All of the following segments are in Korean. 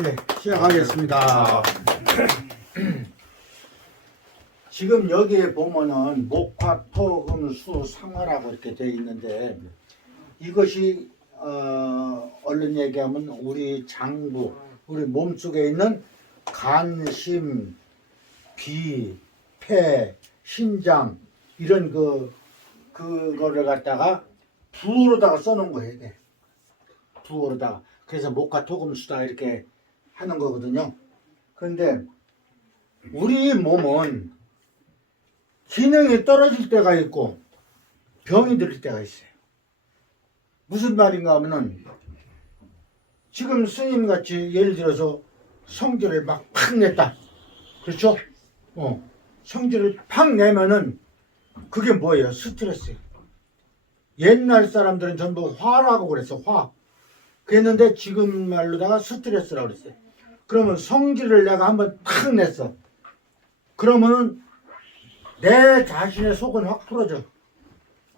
네, 시작하겠습니다. 지금 여기에 보면은 목화, 토, 금, 수, 상화라고 이렇게 되어 있는데 이것이 얼른 얘기하면 우리 장부, 우리 몸속에 있는 간, 심, 비, 폐, 신장 이런 그거를 갖다가 부호로다가 써놓은 거예요. 네. 부호로다가. 그래서 목화, 토, 금, 수다 이렇게 하는 거거든요. 그런데 우리 몸은 기능이 떨어질 때가 있고 병이 들 때가 있어요. 무슨 말인가 하면은 지금 스님같이 예를 들어서 성질을 막 팍 냈다. 그렇죠? 성질을 팍 내면은 그게 뭐예요? 스트레스예요. 옛날 사람들은 전부 화라고 그랬어. 화. 그랬는데 지금 말로다가 스트레스라고 그랬어요. 그러면 성질을 내가 한번 탁 냈어. 그러면은 내 자신의 속은 확 풀어져.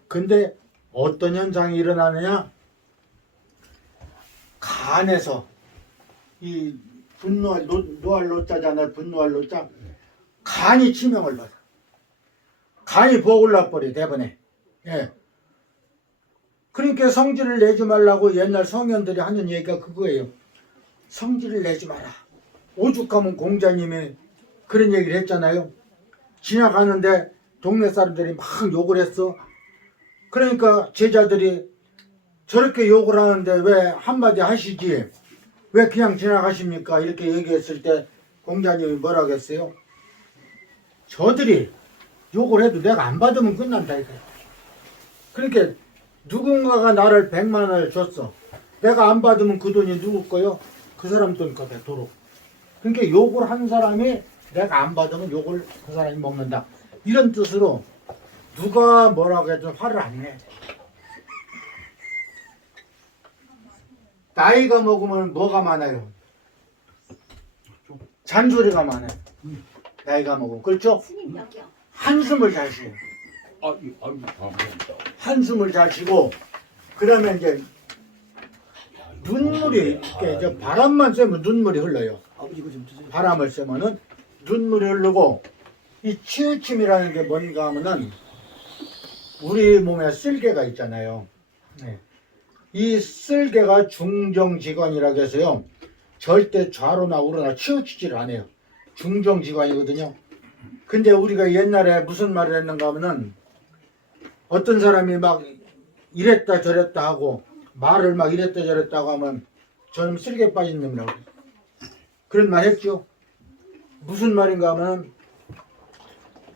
근데 어떤 현상이 일어나느냐? 간에서 이 분노할 노할 노자잖아요. 분노할 노자. 간이 치명을 받아. 간이 복을 나버려 대번에. 예. 그러니까 성질을 내지 말라고 옛날 성현들이 하는 얘기가 그거예요. 성질을 내지 마라. 오죽하면 공자님이 그런 얘기를 했잖아요. 지나가는데 동네 사람들이 막 욕을 했어. 그러니까 제자들이 저렇게 욕을 하는데 왜 한마디 하시지? 왜 그냥 지나가십니까? 이렇게 얘기했을 때 공자님이 뭐라고 했어요? 저들이 욕을 해도 내가 안 받으면 끝난다 이거야. 그러니까 누군가가 나를 100만 원을 줬어. 내가 안 받으면 그 돈이 누구 거요? 그 사람 돈 거다 도로. 그러니까 욕을 한 사람이 내가 안 받으면 욕을 그 사람이 먹는다. 이런 뜻으로 누가 뭐라고 해도 화를 안 내. 나이가 먹으면 뭐가 많아요? 잔소리가 많아요. 나이가 먹으면. 그렇죠? 한숨을 잘 쉬어요. 한숨을 잘 쉬고 그러면 이제 눈물이 이렇게 이제 바람만 쐬면 눈물이 흘러요. 바람을 쐬면은 눈물이 흐르고 이 치우침이라는 게 뭔가 하면은 우리 몸에 쓸개가 있잖아요. 네. 이 쓸개가 중정지관이라고 해서요. 절대 좌로나 우로나 치우치지를 않아요. 중정지관이거든요. 근데 우리가 옛날에 무슨 말을 했는가 하면은 어떤 사람이 막 이랬다 저랬다 하고 말을 막 이랬다 저랬다고 하면 저는 쓸개 빠진 놈이라고 그런 말 했죠. 무슨 말인가 하면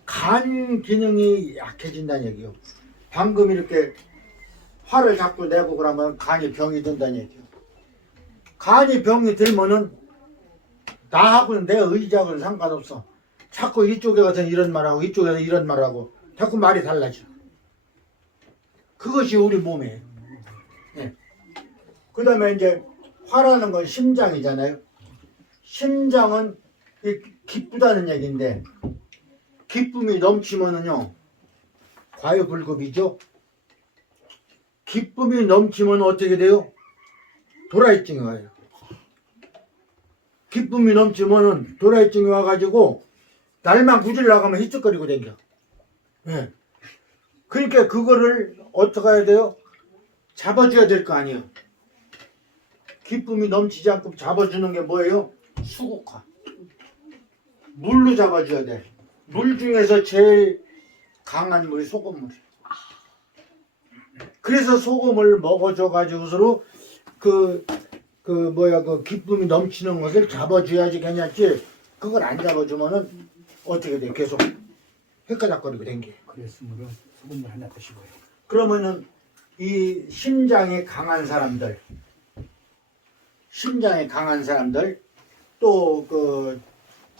간 기능이 약해진다는 얘기요. 방금 이렇게 화를 자꾸 내고 그러면 간이 병이 든다는 얘기요. 간이 병이 들면은 나하고는 내 의지하고는 상관없어. 자꾸 이쪽에 가서 이런 말하고 이쪽에 가서 이런 말하고 자꾸 말이 달라져. 그것이 우리 몸이에요. 네. 그 다음에 이제 화라는 건 심장이잖아요. 심장은 기쁘다는 얘기인데 기쁨이 넘치면은요 과유불급이죠. 기쁨이 넘치면 어떻게 돼요? 도라이증이 와요. 기쁨이 넘치면은 도라이증이 와가지고 날만 구질라고 하면 히쩍거리고 댕겨. 네. 그러니까 그거를 어떻게 해야 돼요? 잡아줘야 될 거 아니에요. 기쁨이 넘치지 않고 잡아주는 게 뭐예요? 수국화. 물로 잡아줘야 돼. 물 중에서 제일 강한 물이 소금물이에요. 그래서 소금을 먹어줘 가지고서로 그 기쁨이 넘치는 것을 잡아줘야지 괜찮지. 그걸 안 잡아주면은 어떻게 돼? 계속 헷가닥거리고 댕겨. 그랬으므로 소금물 하나 드시고요. 그러면은 이 심장이 강한 사람들, 또 그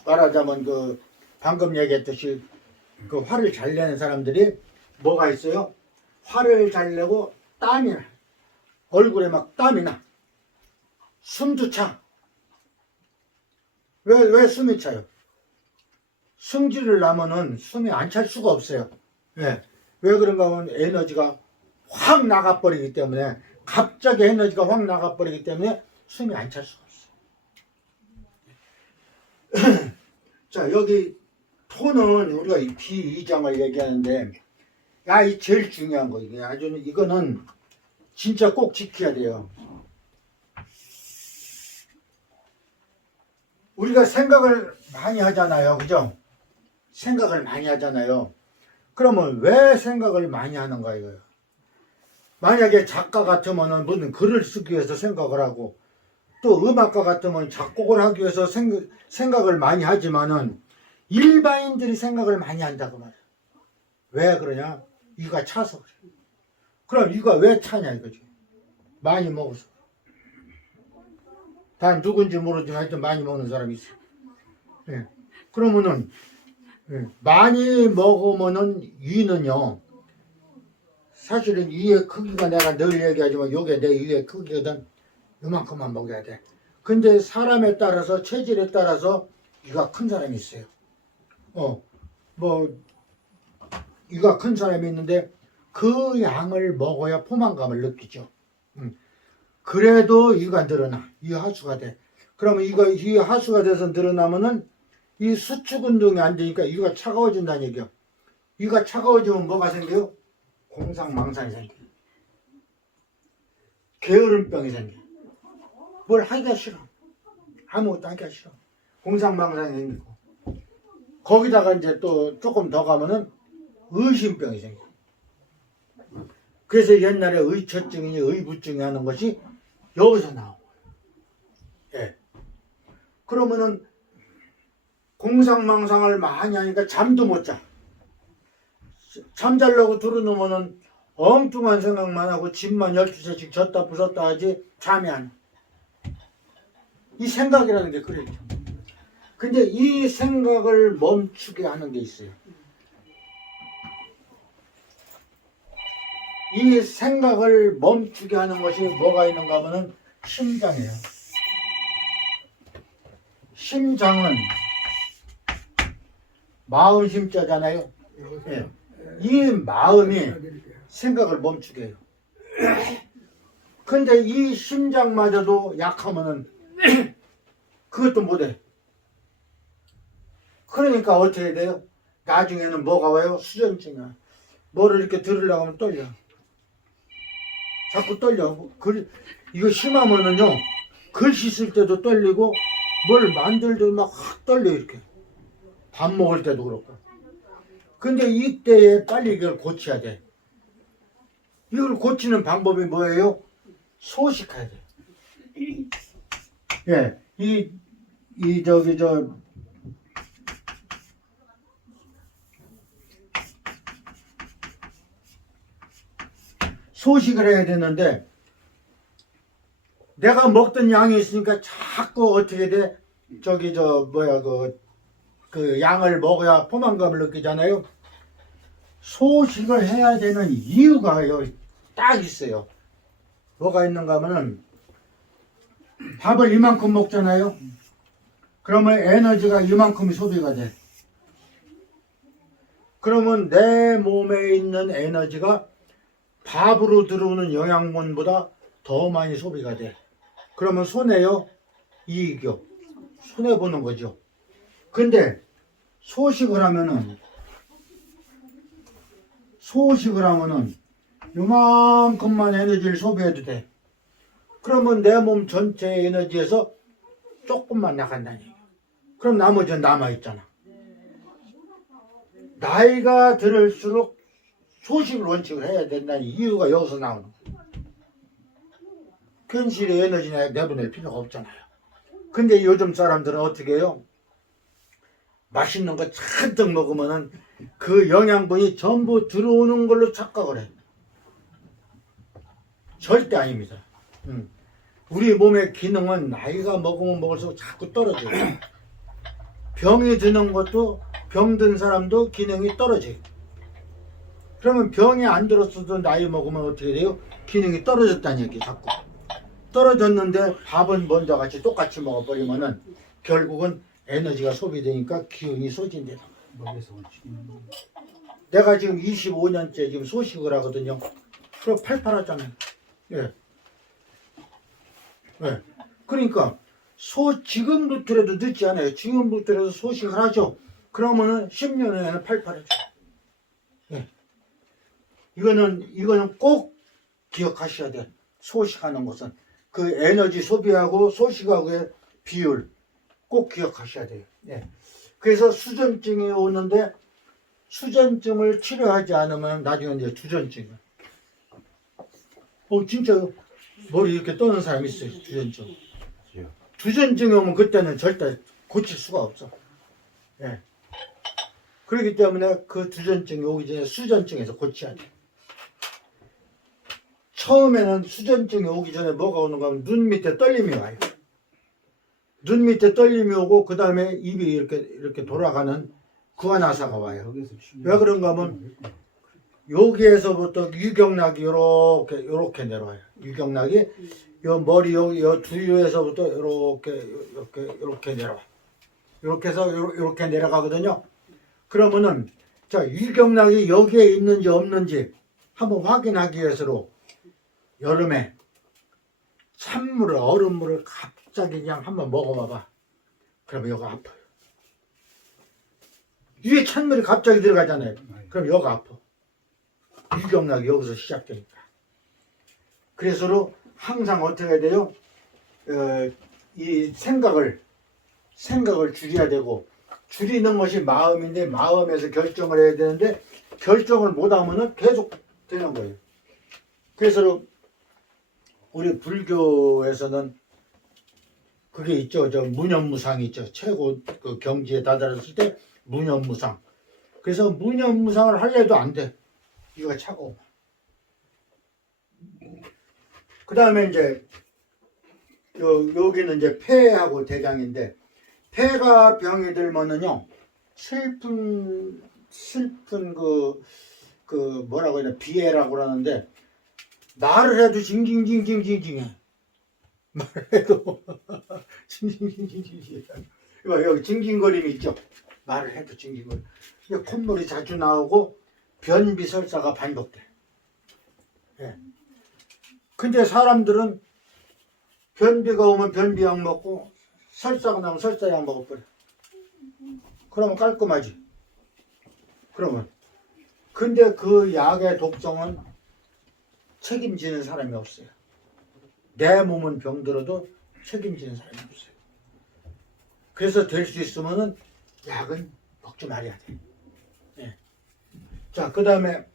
말하자면 그 방금 얘기했듯이 그 화를 잘 내는 사람들이 뭐가 있어요? 화를 잘 내고 땀이 나. 얼굴에 막 땀이 나. 숨도 차. 왜 숨이 차요? 승질을 나면은 숨이 안 찰 수가 없어요. 왜 그런가 하면 에너지가 확 나가버리기 때문에 갑자기 에너지가 확 나가버리기 때문에 숨이 안 찰 수가 없어요. 자, 여기 토는 우리가 이 비위장을 얘기하는데, 야, 이 제일 중요한 거. 이게 아주, 이거는 진짜 꼭 지켜야 돼요. 우리가 생각을 많이 하잖아요. 그죠? 생각을 많이 하잖아요. 그러면 왜 생각을 많이 하는가 이거예요. 만약에 작가 같으면은 무슨 글을 쓰기 위해서 생각을 하고, 또 음악가 같으면 작곡을 하기 위해서 생각을 많이 하지만은 일반인들이 생각을 많이 한다고 말이에요. 왜 그러냐? 이가 차서 그래. 그럼 이가 왜 차냐 이거지. 많이 먹어서. 단 누군지 모르지만 하여튼 많이 먹는 사람이 있어. 예. 그러면은 많이 먹으면은 위는요. 사실은 위의 크기가 내가 늘 얘기하지만 요게 내 위의 크기거든. 요만큼만 먹어야 돼. 근데 사람에 따라서 체질에 따라서 이가 큰 사람이 있어요. 뭐 이가 큰 사람이 있는데 그 양을 먹어야 포만감을 느끼죠. 그래도 이가 늘어나. 이 하수가 돼. 그러면 이 하수가 돼서 늘어나면은 이 수축 운동이 안 되니까 이가 차가워진다는 얘기야. 이가 차가워지면 뭐가 생겨요? 공상망상이 생겨요. 게으름병이 생겨요. 뭘 하기가 싫어. 아무것도 하기가 싫어. 공상망상이 생기고. 거기다가 이제 또 조금 더 가면은 의심병이 생겨. 그래서 옛날에 의처증이니 의부증이 하는 것이 여기서 나온 거예요. 예. 그러면은 공상망상을 많이 하니까 잠도 못 자. 잠자려고 들어놓으면은 엉뚱한 생각만 하고 집만 12시씩 졌다 부쉈다 하지 잠이 안 와. 이 생각이라는 게 그래요. 근데 이 생각을 멈추게 하는 게 있어요. 이 생각을 멈추게 하는 것이 뭐가 있는가 하면은 심장이에요. 심장은 마음 심자잖아요. 예. 이 마음이 생각을 멈추게 해요. 근데 이 심장마저도 약하면은 그것도 못해. 그러니까 어떻게 돼요? 나중에는 뭐가 와요? 수전증이야. 뭐를 이렇게 들으려고 하면 떨려. 자꾸 떨려. 이거 심하면은요, 글씨 쓸 때도 떨리고, 뭘 만들도 막 확 떨려, 이렇게. 밥 먹을 때도 그렇고. 근데 이때에 빨리 이걸 고쳐야 돼. 이걸 고치는 방법이 뭐예요? 소식해야 돼. 예, 소식을 해야 되는데, 내가 먹던 양이 있으니까 자꾸 어떻게 돼? 그 양을 먹어야 포만감을 느끼잖아요. 소식을 해야 되는 이유가 딱 있어요. 뭐가 있는가 하면은, 밥을 이만큼 먹잖아요. 그러면 에너지가 이만큼이 소비가 돼. 그러면 내 몸에 있는 에너지가 밥으로 들어오는 영양분보다 더 많이 소비가 돼. 그러면 손해요? 이익이요? 손해보는 거죠. 근데 소식을 하면은 요만큼만 에너지를 소비해도 돼. 그러면 내 몸 전체의 에너지에서 조금만 나간다는 얘기야. 그럼 나머지는 남아있잖아. 나이가 들을수록 소식을 원칙을 해야 된다는 이유가 여기서 나오는 거야. 괜시리 에너지 내보낼 필요가 없잖아요. 근데 요즘 사람들은 어떻게 해요? 맛있는 거 잔뜩 먹으면은 그 영양분이 전부 들어오는 걸로 착각을 해. 절대 아닙니다. 우리 몸의 기능은 나이가 먹으면 먹을수록 자꾸 떨어져요. 병이 드는 것도 병든 사람도 기능이 떨어져요. 그러면 병이 안 들었어도 나이 먹으면 어떻게 돼요? 기능이 떨어졌다는 얘기 자꾸. 떨어졌는데 밥은 먼저 같이 똑같이 먹어버리면은 결국은 에너지가 소비되니까 기운이 소진되는 거예요. 내가 지금 25년째 지금 소식을 하거든요. 그럼 팔팔하잖아요. 예. 예. 그러니까 지금부터라도 늦지 않아요. 지금부터라도 소식을 하죠. 그러면은 10년 후에는 팔팔해져. 예. 이거는 꼭 기억하셔야 돼. 소식하는 것은 그 에너지 소비하고 소식하고의 비율 꼭 기억하셔야 돼요. 예. 그래서 수전증이 오는데 수전증을 치료하지 않으면 나중에 이제 주전증. 진짜 머리 이렇게 떠는 사람이 있어요. 주전증. 주전증이 오면 그때는 절대 고칠 수가 없어. 예. 그렇기 때문에 그 주전증이 오기 전에 수전증에서 고쳐야 돼. 처음에는 수전증이 오기 전에 뭐가 오는가 하면 눈 밑에 떨림이 와요. 눈 밑에 떨림이 오고 그 다음에 입이 이렇게 돌아가는 구안화사가 와요. 왜 그런가 하면 여기에서부터 유경락이 요렇게 내려와요. 유경락이 요 머리 요 두유에서부터 요렇게 내려와. 이렇게 해서 요렇게 내려가거든요. 그러면은 자 유경락이 여기에 있는지 없는지 한번 확인하기 위해서로 여름에 찬물을 얼음물을 갑자기 그냥 한번 먹어봐봐. 그러면 여기가 아파요. 위에 찬물이 갑자기 들어가잖아요. 그럼 여기가 아파. 유경락이 여기서 시작되니까. 그래서 항상 어떻게 해야 돼요? 이 생각을 줄여야 되고, 줄이는 것이 마음인데 마음에서 결정을 해야 되는데 결정을 못하면은 계속 되는 거예요. 그래서 우리 불교에서는 그게 있죠. 저 무념무상이 있죠. 최고 그 경지에 다다랐을 때 무념무상. 그래서 무념무상을 하려도 안 돼. 이거 차고. 그 다음에 이제 여기는 이제 폐하고 대장인데, 폐가 병이 들면은요 슬픈 그 뭐라고 해야 되나 비애라고 그러는데, 말을 해도 징징징징징징해. 말을 해도 징징징징징. 여기 징징거림이 있죠. 말을 해도 징징거림. 콧물이 자주 나오고 변비 설사가 반복돼. 예. 근데 사람들은 변비가 오면 변비약 먹고 설사가 나면 설사약 먹어버려. 그러면 깔끔하지. 그러면 근데 그 약의 독성은 책임지는 사람이 없어요. 내 몸은 병들어도 책임지는 사람이 없어요. 그래서 될 수 있으면은 약은 먹지 말아야 돼. 예. 자, 그 다음에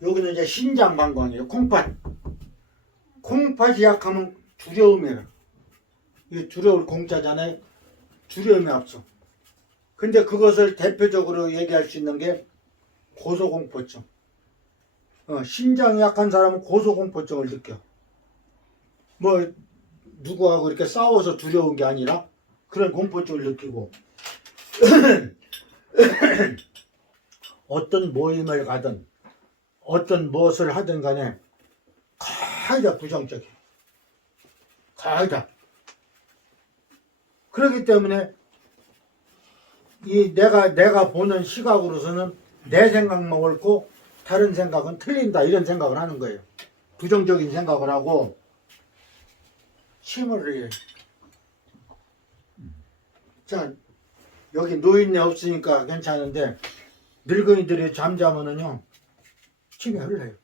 여기는 이제 신장방광이에요. 콩팥. 콩팥이 약하면 두려움이에요. 이게 두려울 공짜잖아요. 두려움이 없어. 근데 그것을 대표적으로 얘기할 수 있는 게 고소공포증. 신장이 약한 사람은 고소공포증을 느껴. 뭐 누구하고 이렇게 싸워서 두려운 게 아니라 그런 공포증을 느끼고 어떤 모임을 가든 어떤 무엇을 하든 간에 거의 다 부정적이야. 거의 다. 그렇기 때문에 이 내가 보는 시각으로서는 내 생각만 옳고 다른 생각은 틀린다, 이런 생각을 하는 거예요. 부정적인 생각을 하고 침을 해요. 자, 여기 노인네 없으니까 괜찮은데 늙은이들이 잠자면은요 침이 흘러요.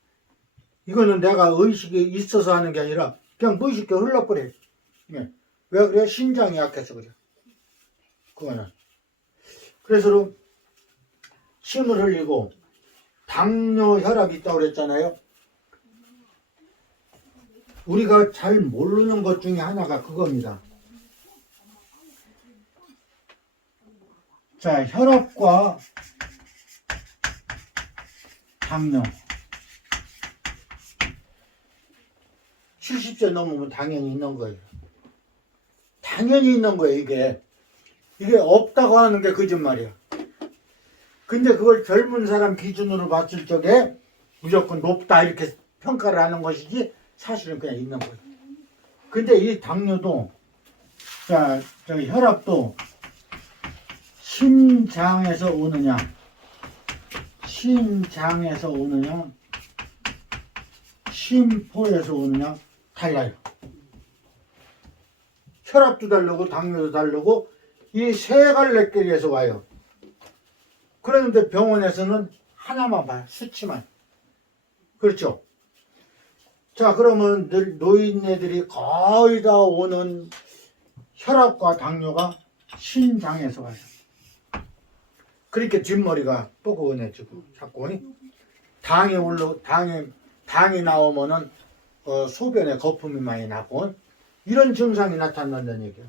이거는 내가 의식이 있어서 하는 게 아니라 그냥 무의식에 흘러버려요. 왜 그래? 신장이 약해서 그래. 그거는. 그래서 침을 흘리고, 당뇨, 혈압이 있다고 그랬잖아요. 우리가 잘 모르는 것 중에 하나가 그겁니다. 자, 혈압과 당뇨. 70세 넘으면 당연히 있는 거예요. 당연히 있는 거예요, 이게. 이게 없다고 하는 게 거짓말이야. 근데 그걸 젊은 사람 기준으로 봤을 적에 무조건 높다 이렇게 평가를 하는 것이지 사실은 그냥 있는 거예요. 근데 이 당뇨도, 자, 혈압도 신장에서 오느냐, 심포에서 오느냐 달라요. 혈압도 다르고 당뇨도 다르고 이 세 갈래끼리에서 와요. 그런데 병원에서는 하나만 봐요. 수치만. 그렇죠? 자, 그러면 늘 노인네들이 거의 다 오는 혈압과 당뇨가 신장에서 와요. 그렇게 뒷머리가 뻐근해지고 자꾸 당이 나오면은 소변에 거품이 많이 나고 이런 증상이 나타난다는 얘기예요.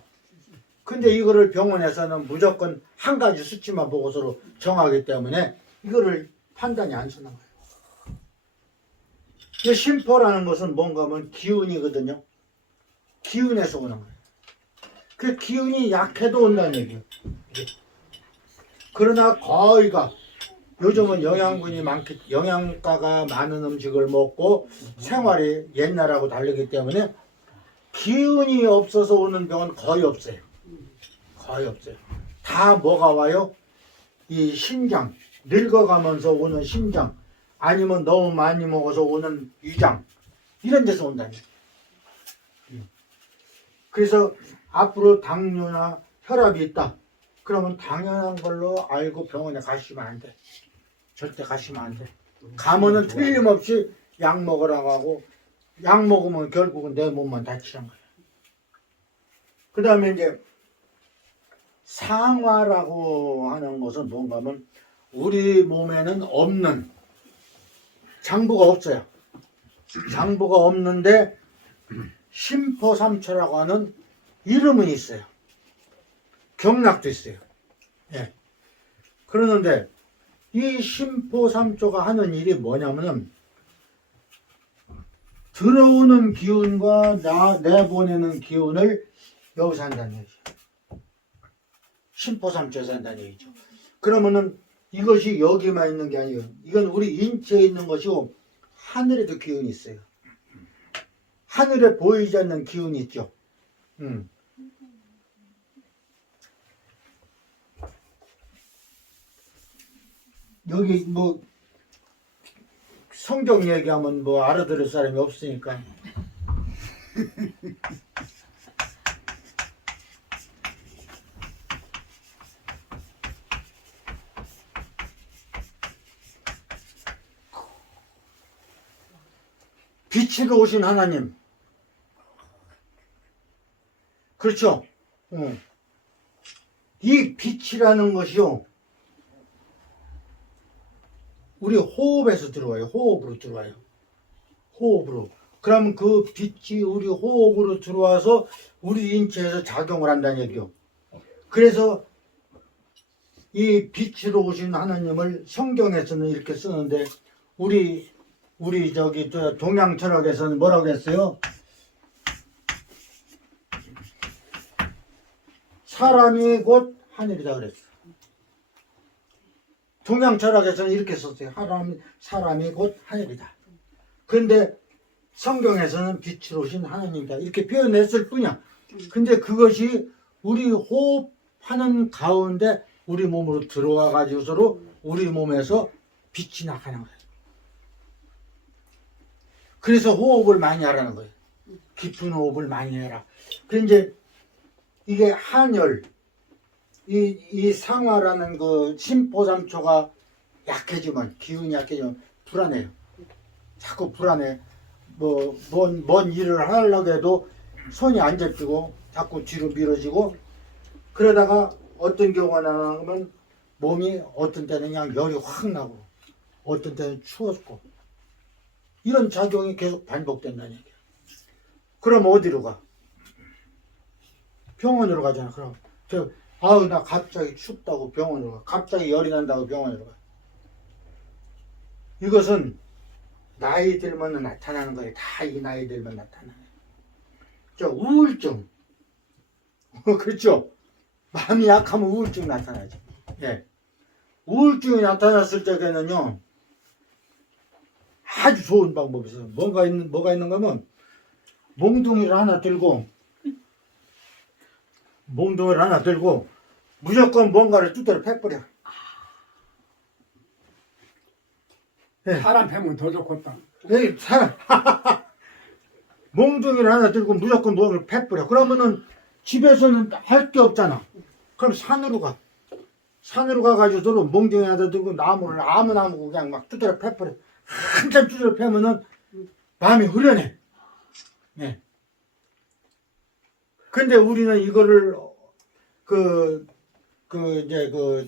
근데 이거를 병원에서는 무조건 한 가지 수치만 보고서로 정하기 때문에 이거를 판단이 안 서는 거예요. 이 심포라는 것은 뭔가 하면 기운이거든요. 기운에서 오는 거예요. 그 기운이 약해도 온다는 얘기예요. 그러나 거의가 요즘은 영양가가 많은 음식을 먹고 생활이 옛날하고 다르기 때문에 기운이 없어서 오는 병은 거의 없어요. 거의 없어요. 다 뭐가 와요? 이 신장, 늙어가면서 오는 신장, 아니면 너무 많이 먹어서 오는 위장, 이런 데서 온다는 거예요. 그래서 앞으로 당뇨나 혈압이 있다. 그러면 당연한 걸로 알고 병원에 가시면 안 돼. 절대 가시면 안 돼. 가면은 틀림없이 약 먹으라고 하고, 약 먹으면 결국은 내 몸만 다치는 거야. 그 다음에 이제 상화라고 하는 것은 뭔가 하면 우리 몸에는 없는, 장부가 없어요. 장부가 없는데 심포삼초라고 하는 이름은 있어요. 경락도 있어요. 예. 그러는데 이 심포삼초가 하는 일이 뭐냐면은 들어오는 기운과 내보내는 기운을 여기서 한다는 얘기죠. 심포삼초에서 한다는 얘기죠. 그러면은 이것이 여기만 있는 게 아니에요. 이건 우리 인체에 있는 것이고 하늘에도 기운이 있어요. 하늘에 보이지 않는 기운이 있죠. 여기 뭐 성경 얘기하면 뭐 알아들을 사람이 없으니까. 빛으로 오신 하나님. 그렇죠? 이 빛이라는 것이요, 우리 호흡에서 들어와요. 호흡으로 들어와요. 호흡으로. 그러면 그 빛이 우리 호흡으로 들어와서 우리 인체에서 작용을 한다는 얘기요. 그래서 이 빛으로 오신 하나님을 성경에서는 이렇게 쓰는데 우리 저기 동양 철학에서는 뭐라고 했어요? 사람이 곧 하늘이다 그랬어. 동양 철학에서는 이렇게 썼어요. 사람이 곧 하늘이다. 근데 성경에서는 빛으로 오신 하나님이다. 이렇게 표현했을 뿐이야. 근데 그것이 우리 호흡하는 가운데 우리 몸으로 들어와 가지고서로 우리 몸에서 빛이 나가는 거예요. 그래서 호흡을 많이 하라는 거예요. 깊은 호흡을 많이 해라. 그 이제 이게 한열, 이 상화라는 그 심포삼초가 약해지면, 기운이 약해지면 불안해요. 자꾸 불안해. 뭔 일을 하려고 해도 손이 안 잡히고 자꾸 뒤로 미뤄지고, 그러다가 어떤 경우가 나면 몸이 어떤 때는 그냥 열이 확 나고 어떤 때는 추웠고, 이런 작용이 계속 반복된다는 얘기야. 그럼 어디로 가? 병원으로 가잖아. 그럼 나 갑자기 춥다고 병원으로 가. 갑자기 열이 난다고 병원으로 가. 이것은 나이 들면 나타나는 거예요. 다 이 나이 들면 나타나요. 우울증. 그렇죠? 마음이 약하면 우울증 나타나죠. 예. 우울증이 나타났을 때에는요, 아주 좋은 방법이 있어요. 뭐가 있는가 하면, 몽둥이를 하나 들고, 무조건 뭔가를 뚜드려 패버려. 네. 사람 패면 더 좋겠다. 몽둥이를 하나 들고 무조건 뭔가를 패버려. 그러면은 집에서는 할 게 없잖아. 그럼 산으로 가. 산으로 가가지고 서로 몽둥이하다 들고 나무를 아무 나무 그냥 막 두드려 패버려. 한참 두드려 패면은 마음이 후련해. 예. 근데 우리는 이거를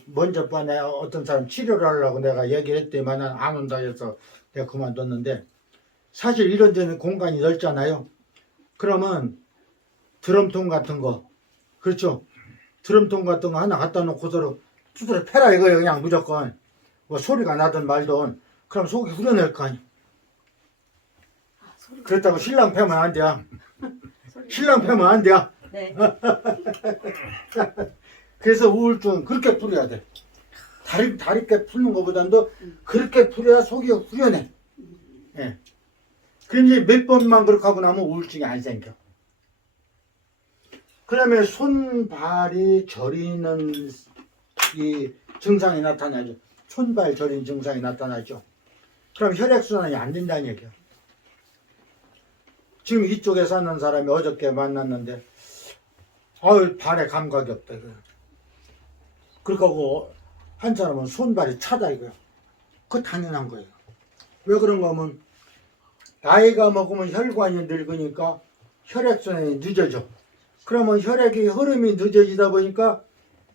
먼저 번에 어떤 사람 치료를 하려고 내가 얘기를 했더니만 안 온다 해서 내가 그만뒀는데, 사실 이런 데는 공간이 넓잖아요. 그러면 드럼통 같은 거, 그렇죠? 드럼통 같은 거 하나 갖다 놓고서 두드려 패라 이거예요. 그냥 무조건 뭐 소리가 나든 말든. 그럼 속이 후련할 거 아니야. 그렇다고 신랑 패면 안 돼. 신랑 패면 안 돼. 네. 그래서 우울증은 그렇게 풀어야 돼. 다리게 푸는 것보다도 그렇게 풀어야 속이 후련해. 예. 그런데 몇 번만 그렇게 하고 나면 우울증이 안 생겨. 그 다음에 손발이 저리는 이 증상이 나타나죠. 손발 저리는 증상이 나타나죠. 그럼 혈액순환이 안 된다는 얘기야. 지금 이쪽에 사는 사람이 어저께 만났는데, 발에 감각이 없다 이거야. 그러고 한 사람은 손발이 차다 이거야. 그거 당연한 거예요. 왜 그런가 하면 나이가 먹으면 혈관이 늙으니까 혈액순환이 늦어져. 그러면 혈액의 흐름이 늦어지다 보니까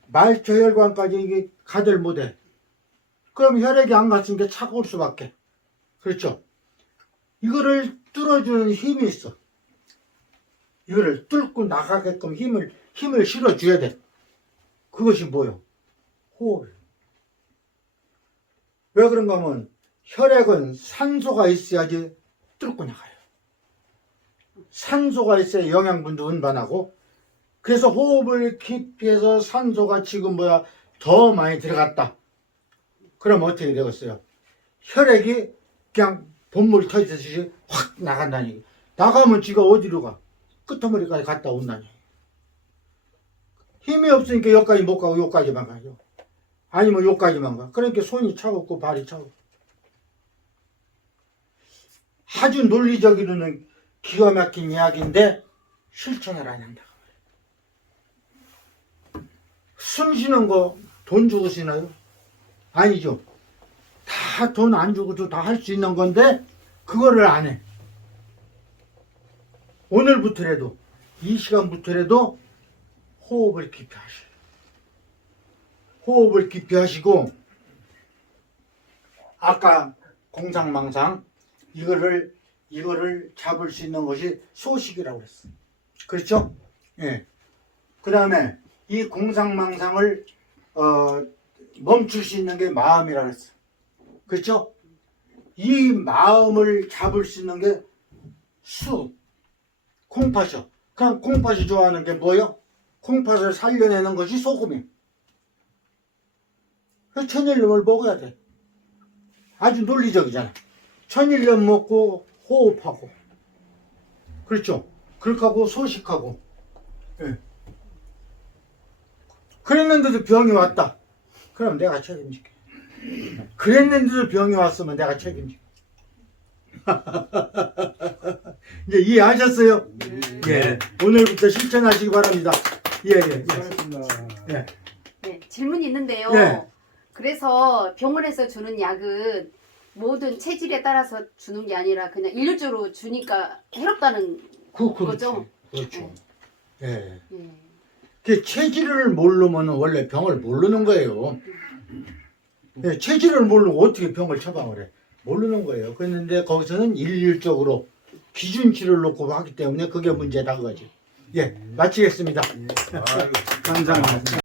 말초혈관까지 이게 가들 못해. 그럼 혈액이 안 갔으니까 차가울 수밖에. 그렇죠? 이거를 뚫어주는 힘이 있어. 이거를 뚫고 나가게끔 힘을 실어줘야 돼. 그것이 뭐요? 호흡. 왜 그런가 하면 혈액은 산소가 있어야지 뚫고 나가요. 산소가 있어야 영양분도 운반하고, 그래서 호흡을 깊이 해서 산소가 지금 더 많이 들어갔다. 그럼 어떻게 되겠어요? 혈액이 그냥 본물 터지듯이 확 나간다는 얘기. 나가면 지가 어디로 가? 끄트머리까지 갔다 온다니. 힘이 없으니까 여기까지 못 가고 여기까지만 가죠. 아니면 여기까지만 가. 그러니까 손이 차갑고 발이 차갑고. 아주 논리적으로는 기가 막힌 이야기인데 실천을 안 한다. 숨 쉬는 거 돈 주고 쉬나요? 아니죠. 다 돈 안 주고도 다 할 수 있는 건데 그거를 안 해. 오늘부터라도, 이 시간부터라도 호흡을 깊이 하셔요. 호흡을 깊이 하시고, 아까 공상망상 이거를 잡을 수 있는 것이 소식이라고 그랬어. 그렇죠? 예. 그 다음에 이 공상망상을 멈출 수 있는 게 마음이라고 그랬어. 그렇죠? 이 마음을 잡을 수 있는 게 콩팥이요. 그럼 콩팥이 좋아하는 게 뭐요? 콩팥을 살려내는 것이 소금이에요. 그래서 천일염을 먹어야 돼. 아주 논리적이잖아. 천일염 먹고 호흡하고, 그렇죠? 그렇게 하고 소식하고. 예. 그랬는데도 병이 왔다. 그럼 내가 책임질게. 그랬는데도 병이 왔으면 내가 책임질게. 이제 이해하셨어요? 예. 오늘부터 실천하시기 바랍니다. 예. 수고하셨습니다. 예. 네, 질문이 있는데요. 네. 그래서 병원에서 주는 약은 모든 체질에 따라서 주는 게 아니라 그냥 일률적으로 주니까 해롭다는 거죠? 그렇죠. 예. 예. 그 체질을 모르면 원래 병을 모르는 거예요. 예, 체질을 모르고 어떻게 병을 처방을 해? 모르는 거예요. 그런데 거기서는 일률적으로 기준치를 놓고 하기 때문에 그게 문제다 그거지. 예, 마치겠습니다. 감사합니다.